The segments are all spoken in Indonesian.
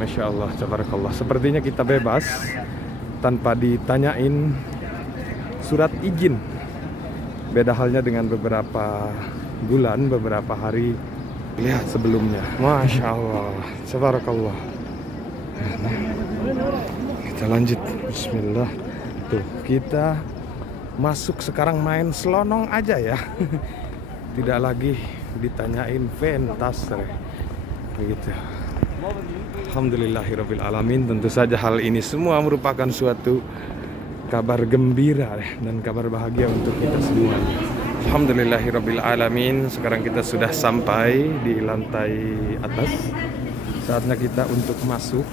Masya Allah, tabarakallah. Sepertinya kita bebas tanpa ditanyain surat izin. Beda halnya dengan beberapa bulan, beberapa hari lihat sebelumnya. Masya Allah, tabarakallah. Kita lanjut. Bismillah. Tuh, kita masuk sekarang main selonong aja ya. Tidak lagi ditanyain pentas begitu. Alhamdulillahirabbil alamin. Tentu saja hal ini semua merupakan suatu kabar gembira dan kabar bahagia untuk kita semua. Alhamdulillahirabbil alamin. Sekarang kita sudah sampai di lantai atas. Saatnya kita untuk masuk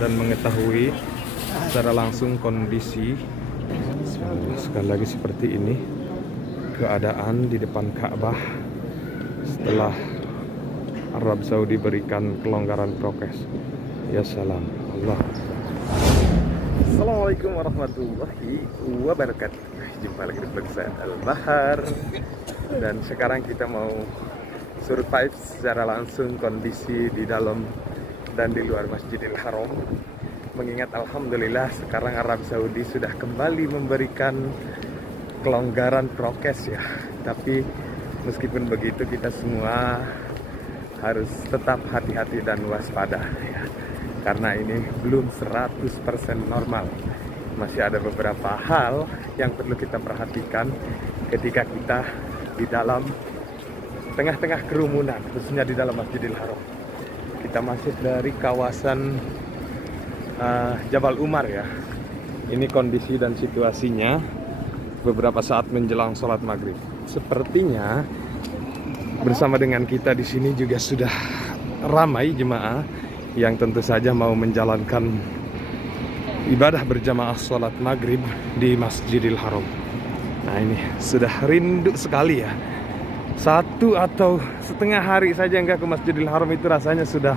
dan mengetahui secara langsung kondisi. Sekali lagi seperti ini keadaan di depan Ka'bah setelah Arab Saudi berikan kelonggaran prokes. Ya salam Allah. Assalamualaikum warahmatullahi wabarakatuh. Jumpa lagi di vlog saya Al-Bahar. Dan sekarang kita mau survive secara langsung kondisi di dalam dan di luar Masjidil Haram. Mengingat alhamdulillah sekarang Arab Saudi sudah kembali memberikan kelonggaran prokes ya. Tapi meskipun begitu kita semua harus tetap hati-hati dan waspada ya. Karena ini belum 100% normal. Masih ada beberapa hal yang perlu kita perhatikan ketika kita di dalam tengah-tengah kerumunan, khususnya di dalam Masjidil Haram. Kita masuk dari kawasan Jabal Umar ya. Ini kondisi dan situasinya beberapa saat menjelang sholat maghrib. Sepertinya bersama dengan kita di sini juga sudah ramai jemaah yang tentu saja mau menjalankan ibadah berjamaah sholat maghrib di Masjidil Haram. Nah ini sudah rindu sekali ya. 1 atau setengah hari saja enggak ke Masjidil Haram itu rasanya sudah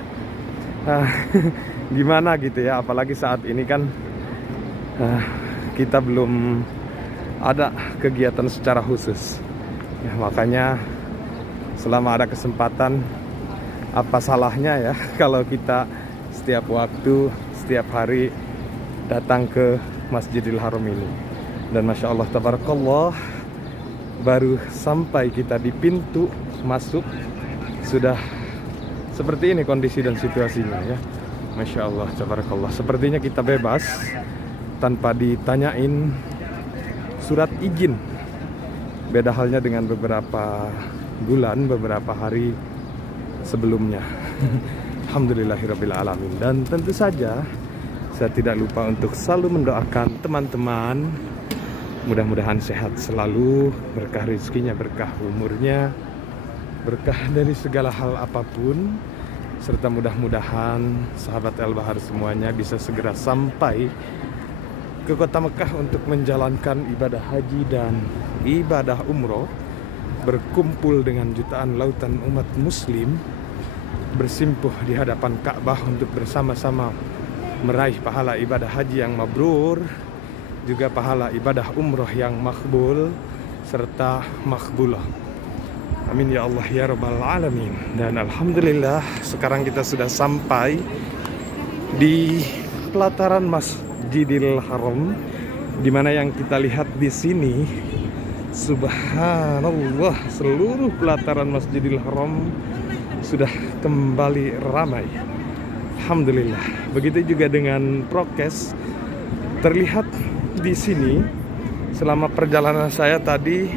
gimana gitu ya. Apalagi saat ini kan kita belum ada kegiatan secara khusus ya, makanya selama ada kesempatan, apa salahnya ya kalau kita setiap waktu, setiap hari datang ke Masjidil Haram ini. Dan Masya Allah tabarakallah, baru sampai kita di pintu masuk sudah seperti ini kondisi dan situasinya ya. Masya Allah tabarakallah. Sepertinya kita bebas tanpa ditanyain surat izin. Beda halnya dengan beberapa bulan, beberapa hari sebelumnya. Alhamdulillahirabbil alamin. Dan tentu saja saya tidak lupa untuk selalu mendoakan teman-teman mudah-mudahan sehat selalu, berkah rezekinya, berkah umurnya, berkah dari segala hal apapun, serta mudah-mudahan sahabat Al-Bahar semuanya bisa segera sampai ke kota Mekah untuk menjalankan ibadah haji dan ibadah umroh, berkumpul dengan jutaan lautan umat muslim, bersimpuh di hadapan Ka'bah untuk bersama-sama meraih pahala ibadah haji yang mabrur, juga pahala ibadah umroh yang makbul serta makbulah. Amin ya Allah ya rabbal alamin. Dan alhamdulillah sekarang kita sudah sampai di pelataran Masjidil Haram, di mana yang kita lihat di sini, subhanallah, seluruh pelataran Masjidil Haram sudah kembali ramai. Alhamdulillah. Begitu juga dengan prokes. Terlihat di sini selama perjalanan saya tadi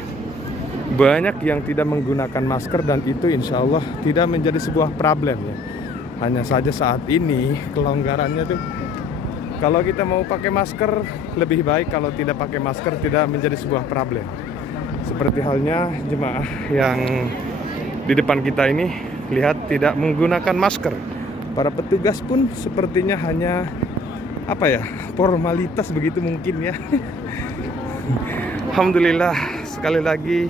banyak yang tidak menggunakan masker, dan itu insya Allah tidak menjadi sebuah problem ya. Hanya saja saat ini kelonggarannya tuh, kalau kita mau pakai masker lebih baik, kalau tidak pakai masker tidak menjadi sebuah problem. Seperti halnya jemaah yang di depan kita ini, lihat tidak menggunakan masker. Para petugas pun sepertinya hanya formalitas begitu mungkin ya. Alhamdulillah, sekali lagi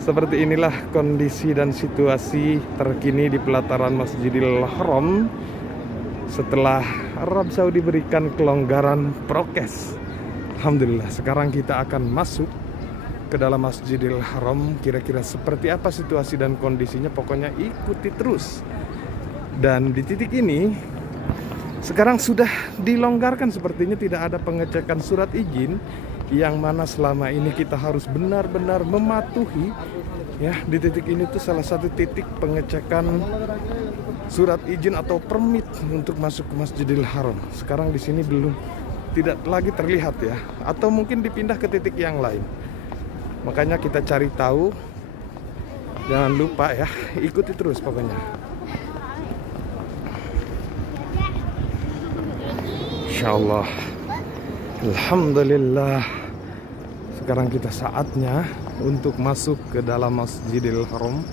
seperti inilah kondisi dan situasi terkini di pelataran Masjidil Haram setelah Arab Saudi berikan kelonggaran prokes. Alhamdulillah, sekarang kita akan masuk ke dalam Masjidil Haram. Kira-kira seperti apa situasi dan kondisinya, pokoknya ikuti terus. Dan di titik ini Sekarang sudah dilonggarkan, sepertinya tidak ada pengecekan surat izin, yang mana selama ini kita harus benar-benar mematuhi. Ya, di titik ini tuh salah satu titik pengecekan surat izin atau permit untuk masuk ke Masjidil Haram. Sekarang di sini tidak lagi terlihat ya, atau mungkin dipindah ke titik yang lain. Makanya kita cari tahu. Jangan lupa ya, ikuti terus pokoknya. Insyaallah. Alhamdulillah. Sekarang kita saatnya untuk masuk ke dalam Masjidil Haram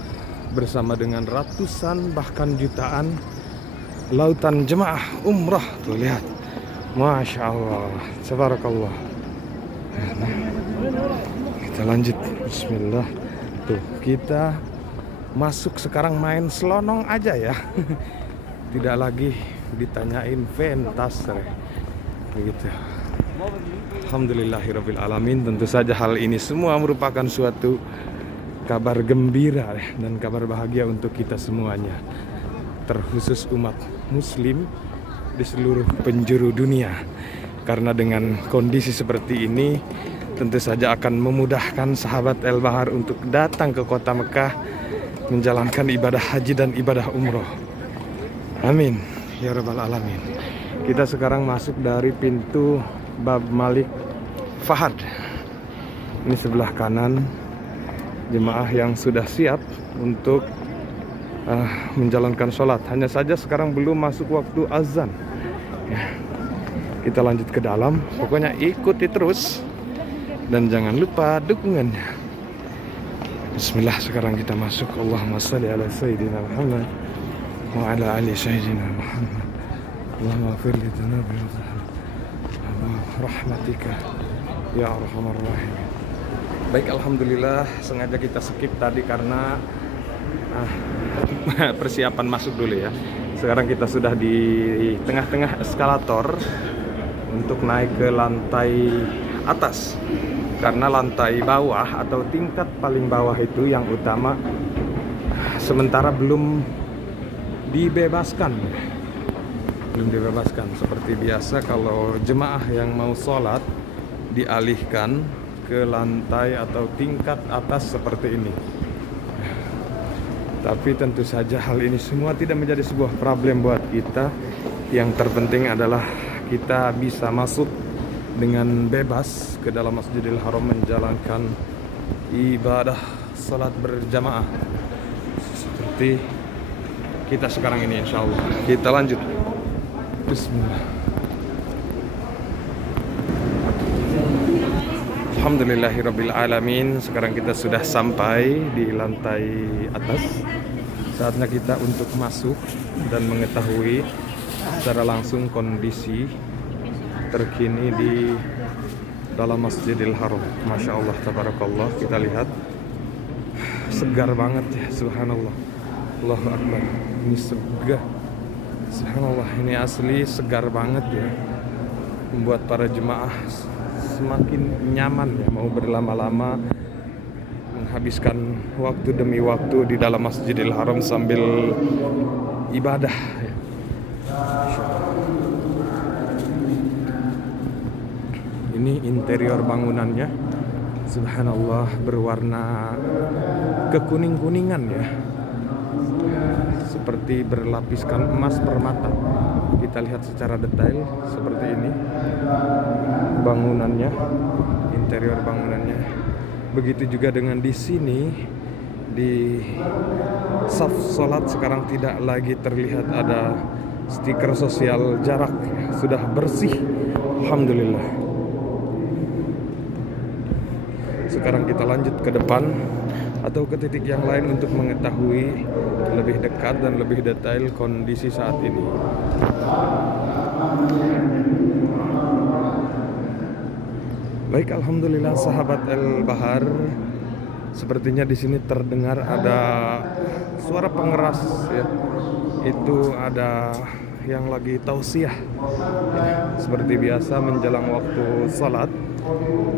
bersama dengan ratusan bahkan jutaan lautan jemaah umrah. Tuh lihat, Masya Allah, Tabarakallah. Kita lanjut. Bismillah. Tuh, kita masuk sekarang main selonong aja ya. Tidak lagi ditanyain pentas begitu. Alhamdulillahirabbil alamin. Tentu saja hal ini semua merupakan suatu kabar gembira dan kabar bahagia untuk kita semuanya, terkhusus umat muslim di seluruh penjuru dunia. Karena dengan kondisi seperti ini tentu saja akan memudahkan sahabat El Bahar untuk datang ke kota Mekah menjalankan ibadah haji dan ibadah umroh. Amin ya rabbal alamin. Kita sekarang masuk dari pintu Bab Malik Fahad. Ini sebelah kanan jemaah yang sudah siap untuk menjalankan sholat. Hanya saja sekarang belum masuk waktu azan ya. Kita lanjut ke dalam. Pokoknya ikuti terus dan jangan lupa dukungannya. Bismillah, sekarang kita masuk. Allahumma shalli ala Sayyidina Muhammad wa ala ali Sayyidina Muhammad. Allahumma ighfir li dhunubi wa rahmatika ya arhamar rahim. Baik, alhamdulillah, sengaja kita skip tadi karena persiapan masuk dulu ya. Sekarang kita sudah di tengah-tengah eskalator untuk naik ke lantai atas. Karena lantai bawah atau tingkat paling bawah itu yang utama sementara belum dibebaskan. Seperti biasa kalau jemaah yang mau sholat dialihkan ke lantai atau tingkat atas seperti ini. Tapi tentu saja hal ini semua tidak menjadi sebuah problem buat kita. Yang terpenting adalah kita bisa masuk dengan bebas ke dalam Masjidil Haram menjalankan ibadah salat berjamaah seperti kita sekarang ini, insya Allah. Kita lanjut. Bismillah. Alhamdulillahirabbil alamin. Sekarang kita sudah sampai di lantai atas. Saatnya kita untuk masuk dan mengetahui secara langsung kondisi terkini di dalam Masjidil Haram. Masya Allah, tabarakallah. Kita lihat segar banget ya, subhanallah. Allahu Akbar. Ini segar, subhanallah, ini asli segar banget ya. Membuat para jemaah semakin nyaman ya, mau berlama-lama menghabiskan waktu demi waktu di dalam Masjidil Haram sambil ibadah ya. Ini interior bangunannya, subhanallah, berwarna kekuning-kuningan ya, seperti berlapiskan emas permata. Kita lihat secara detail seperti ini bangunannya, interior bangunannya. Begitu juga dengan di sini, di saf salat sekarang tidak lagi terlihat ada stiker sosial jarak, sudah bersih, alhamdulillah. Sekarang kita lanjut ke depan atau ke titik yang lain untuk mengetahui lebih dekat dan lebih detail kondisi saat ini. Baik, alhamdulillah sahabat El Bahar, sepertinya di sini terdengar ada suara pengeras ya. Itu ada yang lagi tausiah. Seperti biasa menjelang waktu salat,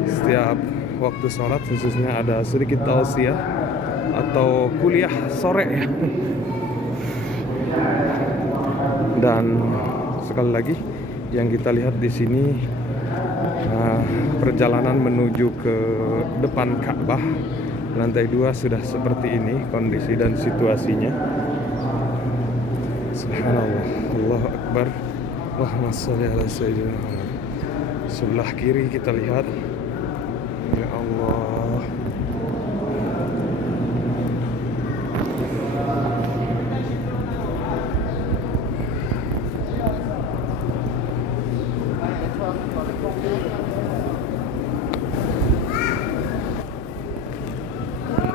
setiap waktu sholat khususnya ada sedikit tausiah atau kuliah sore ya. Dan sekali lagi yang kita lihat di sini perjalanan menuju ke depan Ka'bah lantai 2 sudah seperti ini kondisi dan situasinya. Subhanallah, Allahu Akbar, Allahumma sholli ala sayyidina Muhammad. Sebelah kiri kita lihat, ya Allah,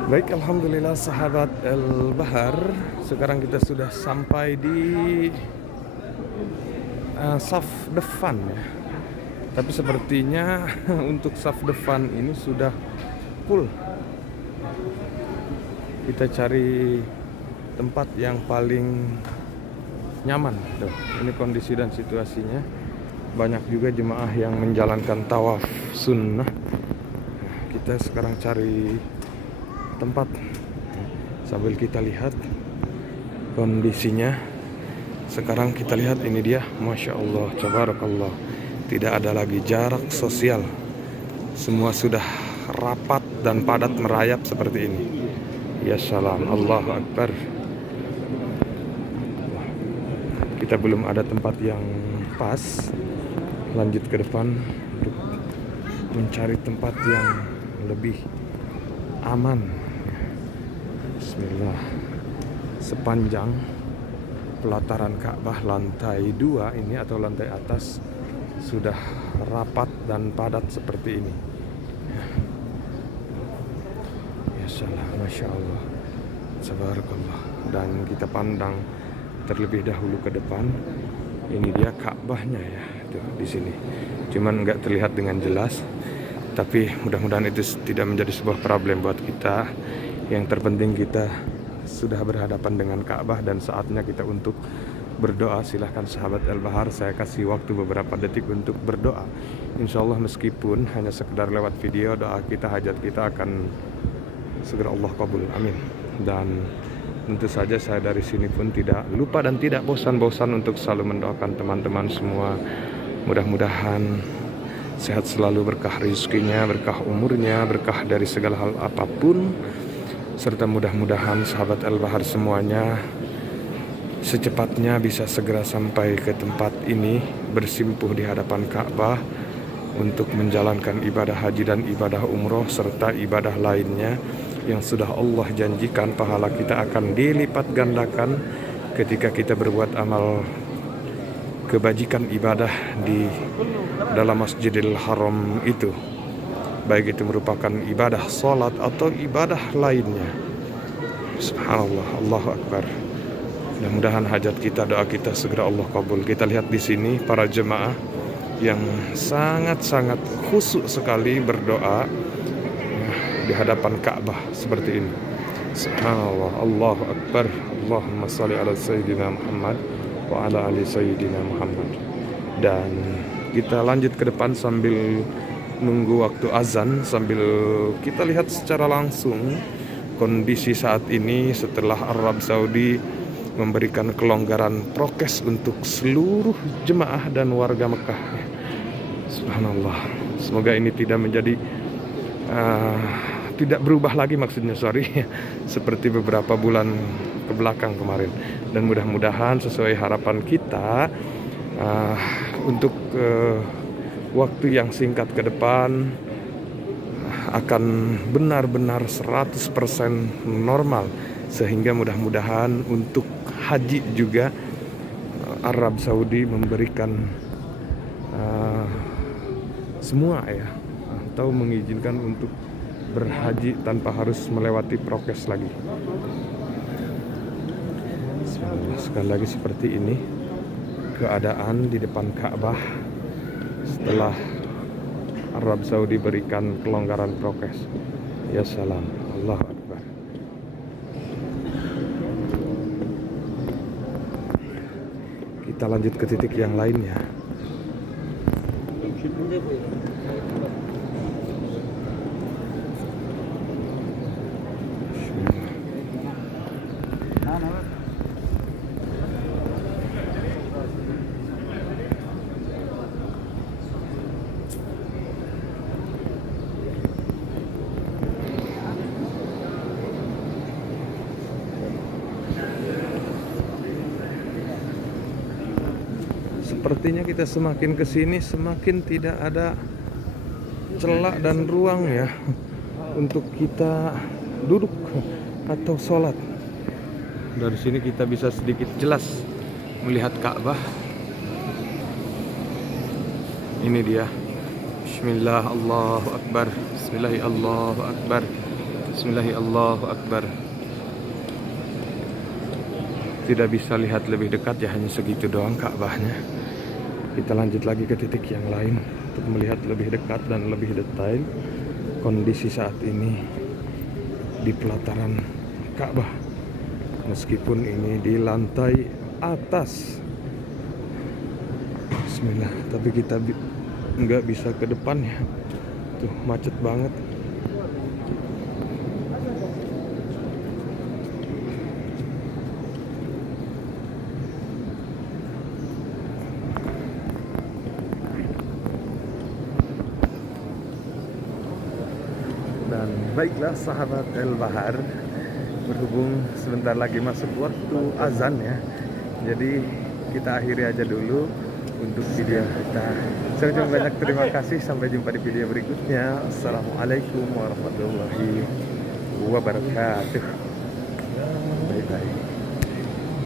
baik, alhamdulillah sahabat Al-Bahar, sekarang kita sudah sampai di saf depan ya. Tapi sepertinya untuk saf depan ini sudah full. Kita cari tempat yang paling nyaman. Tuh, ini kondisi dan situasinya. Banyak juga jemaah yang menjalankan tawaf sunnah. Kita sekarang cari tempat sambil kita lihat kondisinya. Sekarang kita lihat ini dia, Masya Allah, Tabarakallah, tidak ada lagi jarak sosial, semua sudah rapat dan padat merayap seperti ini. Ya salam, Allahu Akbar. Kita belum ada tempat yang pas, lanjut ke depan untuk mencari tempat yang lebih aman. Bismillah. Sepanjang pelataran Ka'bah lantai 2 ini atau lantai atas sudah rapat dan padat seperti ini. Ya salam, Masya Allah, Tabarakallah. Dan kita pandang terlebih dahulu ke depan. Ini dia Ka'bahnya ya, tuh di sini. Cuman nggak terlihat dengan jelas. Tapi mudah-mudahan itu tidak menjadi sebuah problem buat kita. Yang terpenting kita sudah berhadapan dengan Ka'bah dan saatnya kita untuk berdoa. Silahkan sahabat Al-Bahar, saya kasih waktu beberapa detik untuk berdoa. Insya Allah meskipun hanya sekedar lewat video, doa kita, hajat kita akan segera Allah kabul. Amin. Dan tentu saja saya dari sini pun tidak lupa dan tidak bosan-bosan untuk selalu mendoakan teman-teman semua. Mudah-mudahan sehat selalu, berkah rezekinya, berkah umurnya, berkah dari segala hal apapun. Serta mudah-mudahan sahabat Al-Bahar semuanya secepatnya bisa segera sampai ke tempat ini, bersimpuh di hadapan Ka'bah untuk menjalankan ibadah haji dan ibadah umroh serta ibadah lainnya yang sudah Allah janjikan pahala kita akan dilipat gandakan ketika kita berbuat amal kebajikan ibadah di dalam Masjidil Haram itu, baik itu merupakan ibadah sholat atau ibadah lainnya. Subhanallah, Allahu Akbar. Mudah-mudahan hajat kita, doa kita segera Allah kabul. Kita lihat di sini para jemaah yang sangat-sangat khusyuk sekali berdoa di hadapan Ka'bah seperti ini. Subhanallah, Allahu Akbar. Allahumma sholli ala sayyidina Muhammad wa ala ali sayyidina Muhammad. Dan kita lanjut ke depan sambil nunggu waktu azan, sambil kita lihat secara langsung kondisi saat ini setelah Arab Saudi memberikan kelonggaran prokes untuk seluruh jemaah dan warga Mekah. Subhanallah, semoga ini tidak menjadi tidak berubah lagi, maksudnya seperti beberapa bulan ke belakang kemarin. Dan mudah-mudahan sesuai harapan kita untuk waktu yang singkat ke depan akan benar-benar 100% normal, sehingga mudah-mudahan untuk haji juga Arab Saudi memberikan semua ya, atau mengizinkan untuk berhaji tanpa harus melewati prokes lagi. Sekali lagi seperti ini keadaan di depan Ka'bah setelah Arab Saudi berikan kelonggaran prokes. Ya salam, Allahu Akbar. Kita lanjut ke titik yang lainnya. sepertinya kita semakin kesini semakin tidak ada celah dan ruang ya untuk kita duduk atau sholat. Dari sini kita bisa sedikit jelas melihat Ka'bah. Ini dia. Bismillah, Allahu Akbar. Bismillahi, Allahu Akbar. Bismillahi, Allahu Akbar. Tidak bisa lihat lebih dekat ya, hanya segitu doang Ka'bahnya. Kita lanjut lagi ke titik yang lain untuk melihat lebih dekat dan lebih detail kondisi saat ini di pelataran Ka'bah. Meskipun ini di lantai atas. Bismillah, tapi kita nggak bisa ke depan ya. Tuh macet banget. Dan baiklah sahabat El Bahar, berhubung sebentar lagi masuk waktu azan ya, jadi kita akhiri aja dulu untuk video kita. Saya ucapkan banyak terima kasih, sampai jumpa di video berikutnya. Assalamualaikum warahmatullahi wabarakatuh.